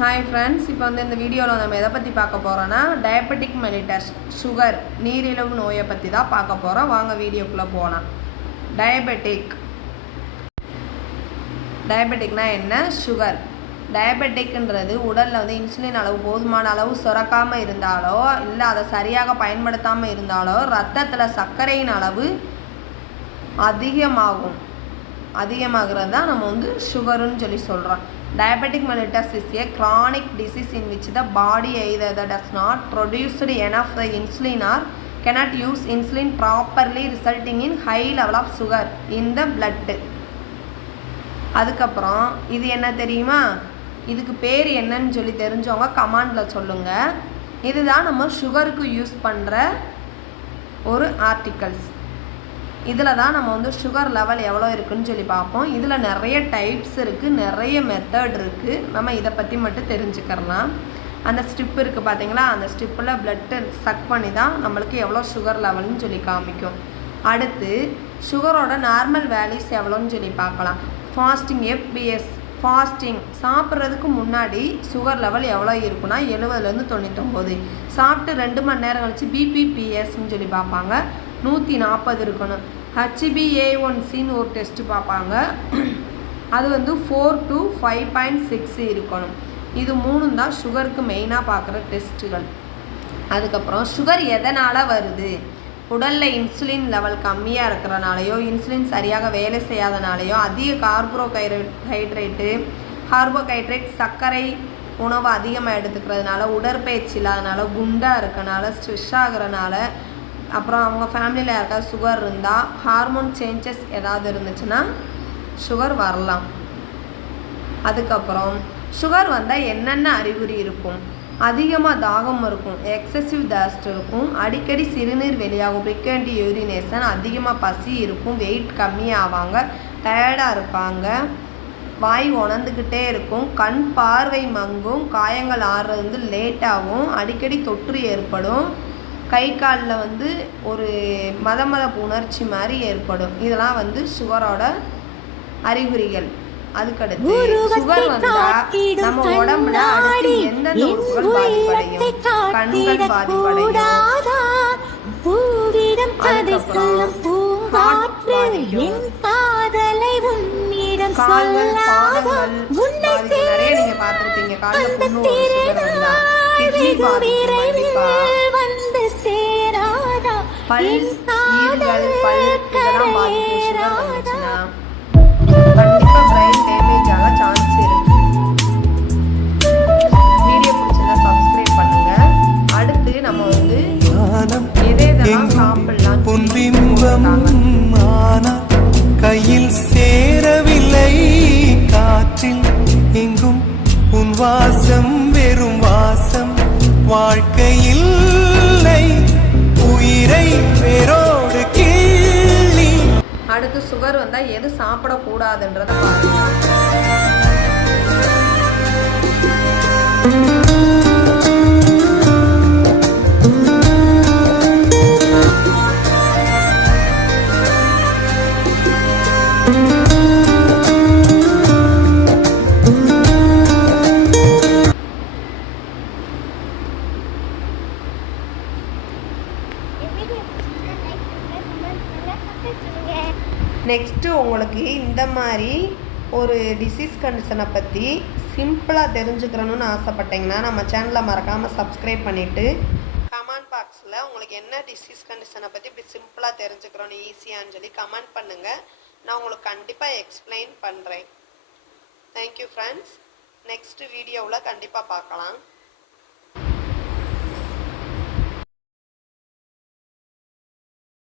Hi friends, இப்போ இந்த வீடியோவில் நம்ம எதை பற்றி பார்க்க போகிறோன்னா டயபெட்டிக் மெலிட்டஸ், சுகர் நீரிழிவு நோயை பற்றி தான் பார்க்க போகிறோம். வாங்க வீடியோக்குள்ளே போகலாம். டயபெட்டிக்னா என்ன? சுகர். டயபெட்டிக்ன்றது உடலில் இன்சுலின் அளவு போதுமான அளவு சுரக்காமல் இருந்தாலோ இல்லை அதை சரியாக பயன்படுத்தாமல் இருந்தாலோ ரத்தத்தில் சர்க்கரையின் அளவு அதிகமாகிறது தான் நம்ம சுகருன்னு சொல்லி சொல்கிறோம். Diabetic mellitus is a chronic disease in which the body either does not produce enough insulin or cannot use insulin properly, resulting in high level of sugar in the blood. அதுக்கப்புறம் இது என்ன தெரியுமா? இதுக்கு பேர் என்னன்னு சொல்லி தெரிஞ்சவங்க கமெண்டில் சொல்லுங்கள். இதுதான் நம்ம சுகருக்கு யூஸ் பண்ணுற ஒரு ஆர்டிகல்ஸ். இதில் தான் நம்ம சுகர் லெவல் எவ்வளோ இருக்குதுன்னு சொல்லி பார்ப்போம். இதில் நிறைய டைப்ஸ் இருக்குது, நிறைய மெத்தட் இருக்குது. நம்ம இதை பற்றி மட்டும் தெரிஞ்சுக்கிறலாம். அந்த ஸ்ட்ரிப் இருக்குது பார்த்தீங்களா, அந்த ஸ்ட்ரிப்பில் பிளட்டு சக் பண்ணி தான் நம்மளுக்கு எவ்வளோ சுகர் லெவல்னு சொல்லி காமிக்கும். அடுத்து சுகரோட நார்மல் வேல்யூஸ் எவ்வளோன்னு சொல்லி பார்க்கலாம். ஃபாஸ்டிங் எஃபிஎஸ், ஃபாஸ்டிங் சாப்பிட்றதுக்கு முன்னாடி சுகர் லெவல் எவ்வளோ இருக்குன்னா 70லேருந்து 99. சாப்பிட்டு 2 மணி நேரம் கழிச்சு பிபிபிஎஸ்ன்னு சொல்லி பார்ப்பாங்க, 140 இருக்கணும். HbA1cன்னு ஒரு டெஸ்ட்டு பார்ப்பாங்க, அது 4 to 5.6 இருக்கணும். இது 3 தான் சுகருக்கு மெயினாக பார்க்குற டெஸ்ட்டுகள். அதுக்கப்புறம் சுகர் எதனால் வருது? உடலில் இன்சுலின் லெவல் கம்மியாக இருக்கிறனாலையோ, இன்சுலின் சரியாக வேலை செய்யாதனாலையோ, அதிக கார்போஹைட்ரேட் சர்க்கரை உணவு அதிகமாக எடுத்துக்கிறதுனால, உடற்பயிற்சி இல்லாதனால, குண்டாக இருக்கனால, ஸ்ட்ரெஸ் ஆகிறனால, அப்புறம் அவங்க ஃபேமிலியில் யாருக்காவது சுகர் இருந்தால், ஹார்மோன் சேஞ்சஸ் ஏதாவது இருந்துச்சுன்னா சுகர் வரலாம். அதுக்கப்புறம் சுகர் வந்தால் என்னென்ன அறிகுறி இருக்கும்? அதிகமாக தாகம் இருக்கும், எக்ஸசிவ் தர்ஸ்ட் இருக்கும், அடிக்கடி சிறுநீர் வெளியாகும், ஃப்ரீக்வெண்ட் யூரினேஷன், அதிகமாக பசி இருக்கும், வெயிட் கம்மியாவாங்க, டயர்டாக இருப்பாங்க, வாய் உணர்ந்துக்கிட்டே இருக்கும், கண் பார்வை மங்கும், காயங்கள் ஆறுறது லேட்டாகும், அடிக்கடி தொற்று ஏற்படும், கை காலில் ஒரு மதமதப்பு உணர்ச்சி மாதிரி ஏற்படும். இதெல்லாம் சுகரோட அறிகுறிகள். அதுக்கடுத்து சுகர் வந்தால் நம்ம உடம்புல அடுத்து எந்தெந்த உறுப்புகள் பாதிப்படையும்? கண்கள் பாதிப்படையும், அதுக்கப்புறம் ஹார்ட் பாதிக்கும், கால்கள் பாதங்கள் பாதிக்கும். நிறைய நீங்க பார்த்துருப்பீங்க, காலில் புண்ணு சுகர் வந்தா. கிட்னி பாதிக்கும், கண்டிப்பா பல், ஈறுகள், பல் இதெல்லாம் பாதிக்கும். சுகர் வந்துச்சுன்னா கண்டிப்பாக பிரெயின் டேமேஜ் ஆக சான்ஸ் இருக்கு. வீடியோ பிடிச்சிருந்தா சப்ஸ்கிரைப் பண்ணுங்க. அடுத்து நம்ம எதெல்லாம் சாப்பிடலாம் கையில் சேரவில்லை, காற்றில் எங்கும் உன் வாசம், வெறும் வாசம், வாழ்க்கையில் உயிரை வேரோடு கிள்ளி. அடுத்து சுகர் வந்தால் எது சாப்பிடக்கூடாதுன்றதை பாருங்க. நெக்ஸ்ட்டு உங்களுக்கு இந்த மாதிரி ஒரு டிசீஸ் கண்டிஷனை பற்றி சிம்பிளாக தெரிஞ்சுக்கிறணுன்னு ஆசைப்பட்டீங்கன்னா நம்ம சேனலை மறக்காமல் சப்ஸ்கிரைப் பண்ணிவிட்டு கமெண்ட் பாக்ஸில் உங்களுக்கு என்ன டிசீஸ் கண்டிஷனை பற்றி இப்படி சிம்பிளாக தெரிஞ்சுக்கிறோன்னு ஈஸியான்னு சொல்லி கமெண்ட் பண்ணுங்கள். நான் உங்களுக்கு கண்டிப்பாக எக்ஸ்பிளைன் பண்ணுறேன். Thank you friends. நெக்ஸ்ட் வீடியோவில் கண்டிப்பாக பார்க்கலாம்.